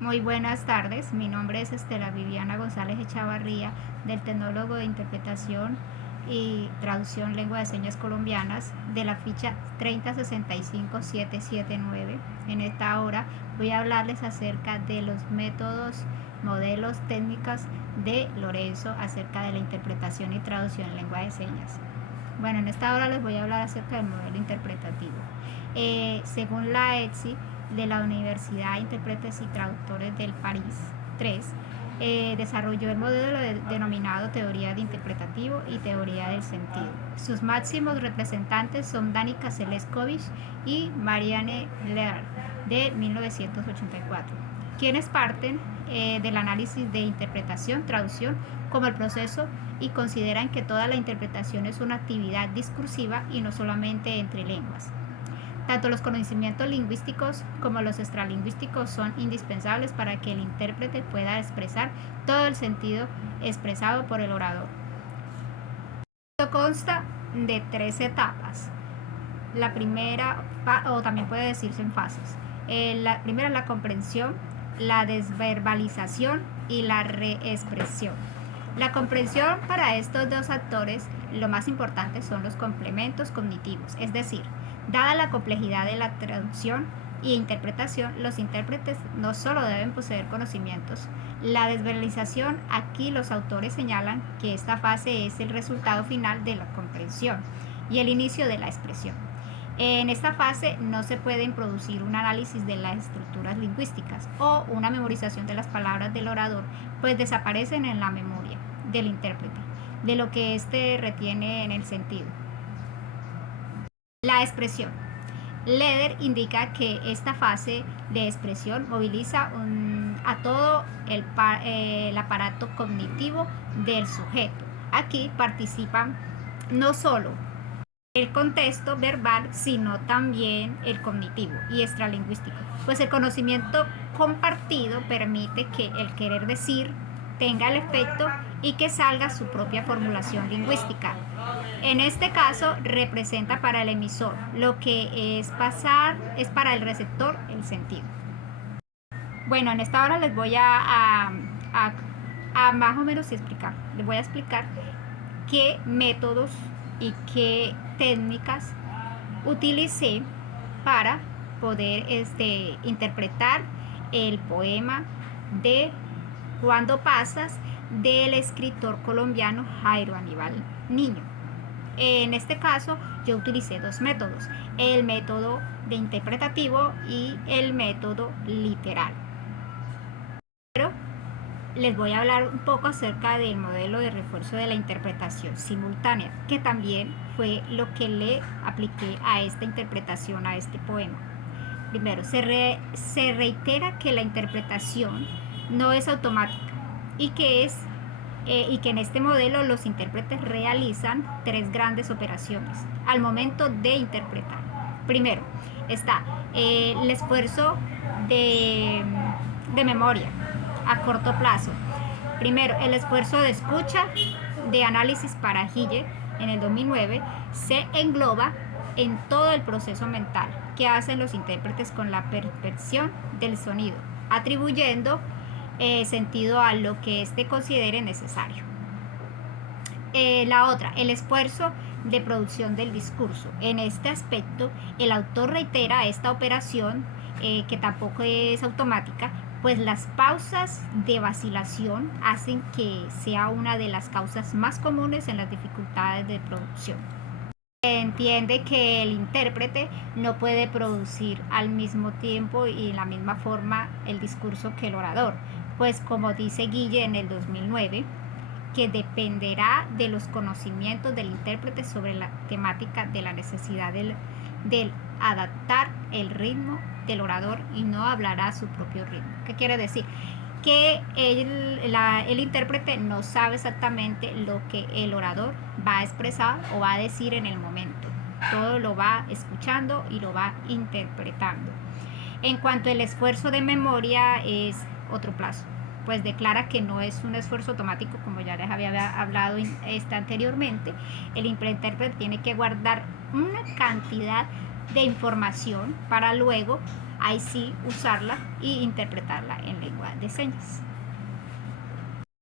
Muy buenas tardes, mi nombre es Estela Viviana González Echavarría, del Tecnólogo de Interpretación y Traducción Lengua de Señas Colombianas de la ficha 3065779. En esta hora voy a hablarles acerca de los métodos, modelos, técnicas de Lorenzo acerca de la interpretación y traducción en lengua de señas. Bueno, en esta hora les voy a hablar acerca del modelo interpretativo. Según la ETSI, de la Universidad de Intérpretes y Traductores del París 3, desarrolló el modelo denominado teoría de interpretativo y teoría del sentido. Sus máximos representantes son Danica Seleskovich y Marianne Lehr, de 1984, quienes parten del análisis de interpretación, traducción como el proceso y consideran que toda la interpretación es una actividad discursiva y no solamente entre lenguas. Tanto los conocimientos lingüísticos como los extralingüísticos son indispensables para que el intérprete pueda expresar todo el sentido expresado por el orador. Esto consta de 3 etapas. La primera, o también puede decirse en fases. La primera es la comprensión, la desverbalización y la reexpresión. La comprensión para estos dos actores, lo más importante son los complementos cognitivos, es decir, dada la complejidad de la traducción y interpretación, los intérpretes no solo deben poseer conocimientos. La desverbalización, aquí los autores señalan que esta fase es el resultado final de la comprensión y el inicio de la expresión. En esta fase no se puede producir un análisis de las estructuras lingüísticas o una memorización de las palabras del orador, pues desaparecen en la memoria del intérprete, de lo que éste retiene en el sentido. La expresión. Leder indica que esta fase de expresión moviliza a todo el aparato cognitivo del sujeto. Aquí participan no solo el contexto verbal, sino también el cognitivo y extralingüístico, pues el conocimiento compartido permite que el querer decir tenga el efecto y que salga su propia formulación lingüística. En este caso representa para el emisor lo que es para el receptor el sentido. Bueno, en esta hora les voy a más o menos explicar. Les voy a explicar qué métodos y qué técnicas utilicé para poder interpretar el poema de Cuando pasas del escritor colombiano Jairo Aníbal Niño. En este caso yo utilicé 2 métodos, el método de interpretativo y el método literal. Pero les voy a hablar un poco acerca del modelo de refuerzo de la interpretación simultánea, que también fue lo que le apliqué a esta interpretación, a este poema. Primero, se reitera que la interpretación no es automática y que en este modelo los intérpretes realizan 3 grandes operaciones al momento de interpretar. Primero está el esfuerzo de memoria a corto plazo. Primero, el esfuerzo de escucha de análisis para Gille en el 2009 se engloba en todo el proceso mental que hacen los intérpretes con la percepción del sonido, atribuyendo sentido a lo que éste considere necesario. La otra, el esfuerzo de producción del discurso. En este aspecto, el autor reitera esta operación que tampoco es automática, pues las pausas de vacilación hacen que sea una de las causas más comunes en las dificultades de producción. Entiende que el intérprete no puede producir al mismo tiempo y en la misma forma el discurso que el orador, pues como dice Gille en el 2009, que dependerá de los conocimientos del intérprete sobre la temática de la necesidad del adaptar el ritmo del orador y no hablará a su propio ritmo. ¿Qué quiere decir? Que el intérprete no sabe exactamente lo que el orador va a expresar o va a decir en el momento. Todo lo va escuchando y lo va interpretando. En cuanto al esfuerzo de memoria, es otro plazo, pues declara que no es un esfuerzo automático, como ya les había hablado anteriormente. El intérprete tiene que guardar una cantidad de información para luego, ahí sí, usarla y interpretarla en lengua. de señas.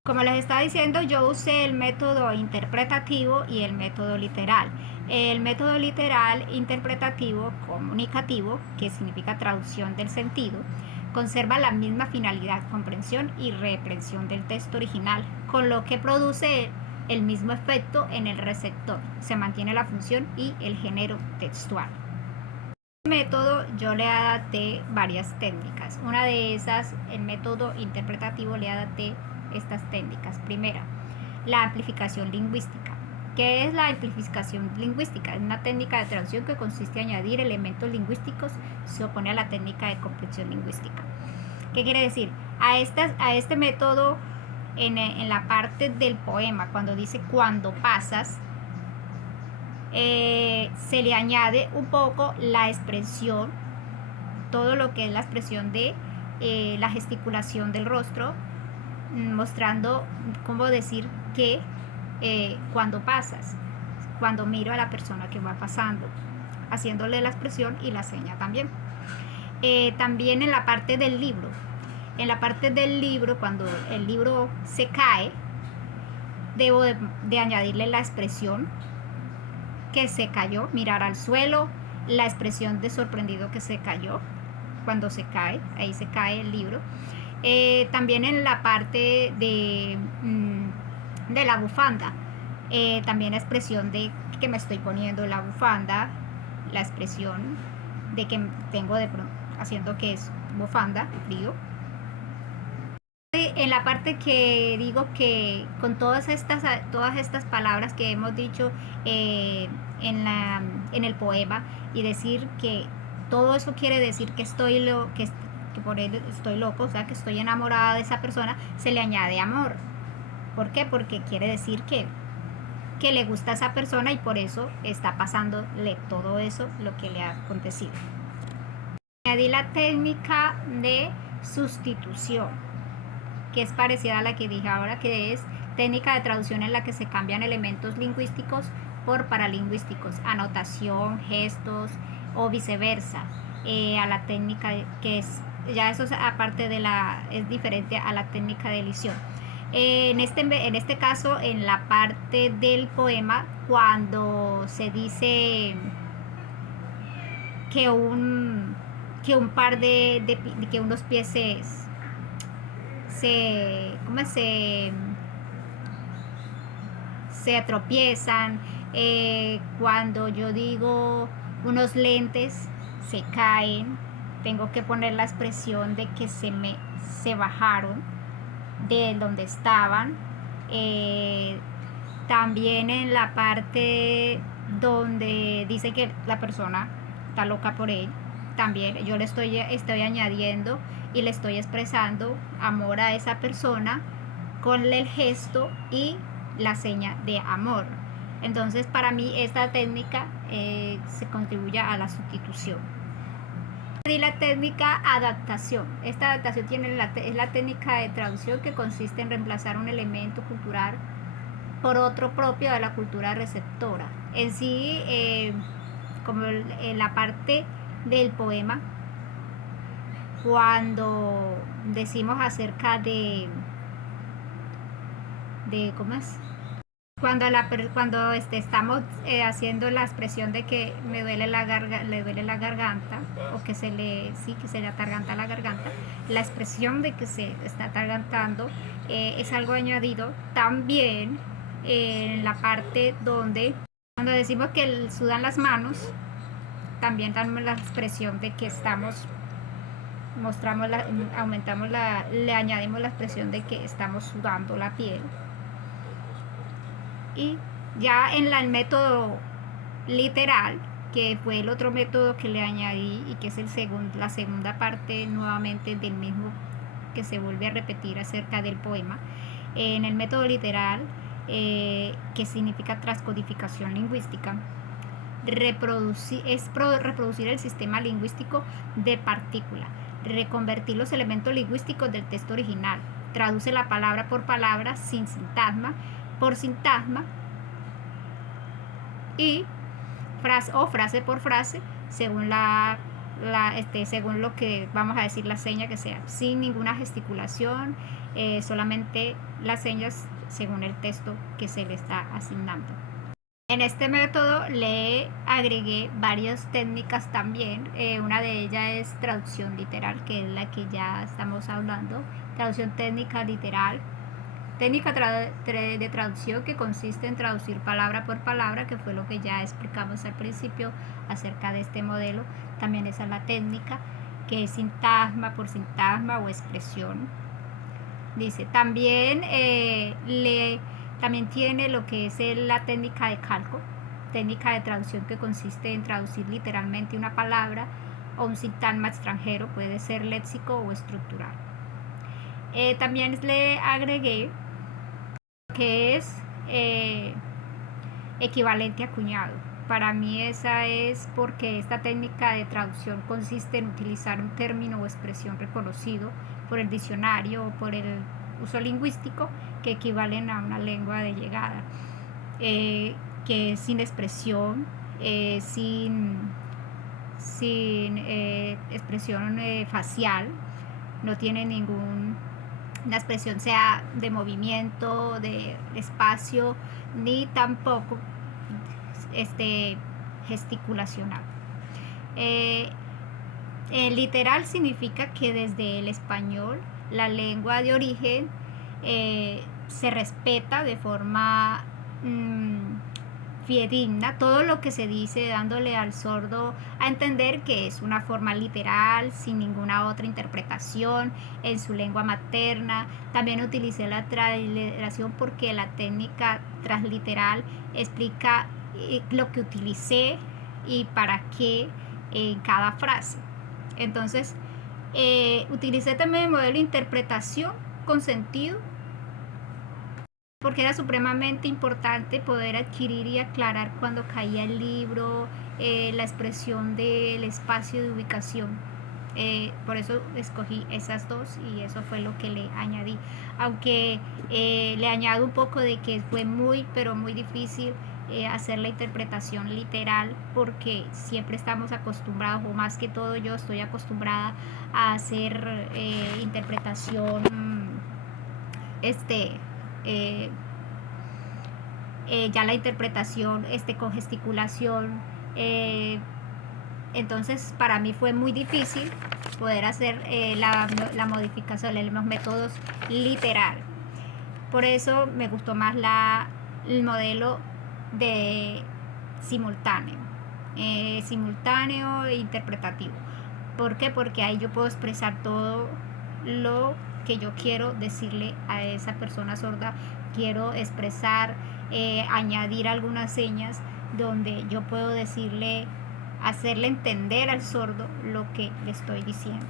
Como les estaba diciendo, yo usé el método interpretativo y el método literal. El método literal, interpretativo, comunicativo, que significa traducción del sentido, conserva la misma finalidad, comprensión y reaprensión del texto original, con lo que produce el mismo efecto en el receptor. Se mantiene la función y el género textual. Método yo le adapté varias técnicas. Una de esas, el método interpretativo, le adapté estas técnicas. Primera, la amplificación lingüística. ¿Qué es la amplificación lingüística? Es una técnica de traducción que consiste en añadir elementos lingüísticos. Se opone a la técnica de comprensión lingüística. ¿Qué quiere decir? A este método, en la parte del poema, cuando dice cuando pasas, se le añade un poco la expresión, todo lo que es la expresión de la gesticulación del rostro, mostrando cómo decir que cuando pasas, cuando miro a la persona que va pasando, haciéndole la expresión y la seña también. También en la parte del libro, cuando el libro se cae, debo de añadirle la expresión que se cayó, mirar al suelo, la expresión de sorprendido que se cayó, cuando se cae, ahí se cae el libro. También en la parte de la bufanda, también la expresión de que me estoy poniendo la bufanda, la expresión de que tengo de pronto, haciendo que es bufanda, frío. En la parte que digo que con todas estas palabras que hemos dicho en el poema, y decir que todo eso quiere decir que que por él estoy loco, o sea, que estoy enamorada de esa persona, se le añade amor. ¿Por qué? Porque quiere decir que le gusta a esa persona y por eso está pasándole todo eso, lo que le ha acontecido. Añadí la técnica de sustitución, que es parecida a la que dije ahora, que es técnica de traducción en la que se cambian elementos lingüísticos por paralingüísticos, anotación, gestos o viceversa, a la técnica que es, ya eso es aparte es diferente a la técnica de elisión. En este caso, en la parte del poema, cuando se dice que que unos pies se tropiezan, cuando yo digo unos lentes se caen, tengo que poner la expresión de que se bajaron de donde estaban. También en la parte donde dice que la persona está loca por él, también yo le estoy añadiendo y le estoy expresando amor a esa persona con el gesto y la seña de amor. Entonces, para mí esta técnica se contribuye a la sustitución. Y la técnica adaptación. Esta adaptación es la técnica de traducción que consiste en reemplazar un elemento cultural por otro propio de la cultura receptora. En sí, como en la parte del poema, cuando decimos acerca de ¿cómo es? Cuando estamos haciendo la expresión de que le duele la garganta, o que se le atarganta la garganta, la expresión de que se está atargantando es algo añadido. También en la parte cuando decimos que sudan las manos, también damos la expresión de que le añadimos la expresión de que estamos sudando la piel. Y ya en el método literal, que fue el otro método que le añadí y que es la segunda parte nuevamente del mismo, que se vuelve a repetir acerca del poema, en el método literal, que significa transcodificación lingüística, reproducir el sistema lingüístico de partícula, reconvertir los elementos lingüísticos del texto original, traduce la palabra por palabra, sin sintagma, por sintagma, y frase por frase, según la según lo que vamos a decir la seña que sea, sin ninguna gesticulación, solamente las señas según el texto que se le está asignando. En este método le agregué varias técnicas también. Una de ellas es traducción literal, que es la que ya estamos hablando. Traducción técnica literal. Técnica de traducción que consiste en traducir palabra por palabra, que fue lo que ya explicamos al principio acerca de este modelo. También esa es la técnica, que es sintagma por sintagma o expresión. Dice, también también tiene lo que es la técnica de calco, técnica de traducción que consiste en traducir literalmente una palabra o un sintagma extranjero, puede ser léxico o estructural. También le agregué que es equivalente a cuñado. Para mí esa es porque esta técnica de traducción consiste en utilizar un término o expresión reconocido por el diccionario o por el uso lingüístico que equivalen a una lengua de llegada, que es sin expresión, sin expresión facial, no tiene ninguna expresión sea de movimiento, de espacio, ni tampoco gesticulacional. Literal significa que desde el español, la lengua de origen, se respeta de forma fidedigna todo lo que se dice, dándole al sordo a entender que es una forma literal, sin ninguna otra interpretación, en su lengua materna. También utilicé la transliteración porque la técnica transliteral explica lo que utilicé y para qué en cada frase. Entonces, utilicé también el modelo de interpretación con sentido, porque era supremamente importante poder adquirir y aclarar cuando caía el libro, la expresión del espacio de ubicación. Por eso escogí esas dos y eso fue lo que le añadí. Aunque le añado un poco de que fue muy, pero muy difícil hacer la interpretación literal, porque siempre estamos acostumbrados, o más que todo yo estoy acostumbrada a hacer interpretación ya la interpretación con gesticulación. Entonces para mí fue muy difícil poder hacer la modificación de los métodos literal. Por eso me gustó más el modelo de simultáneo e interpretativo. ¿Por qué? Porque ahí yo puedo expresar todo lo que yo quiero decirle a esa persona sorda. Quiero expresar, añadir algunas señas donde yo puedo decirle, hacerle entender al sordo lo que le estoy diciendo.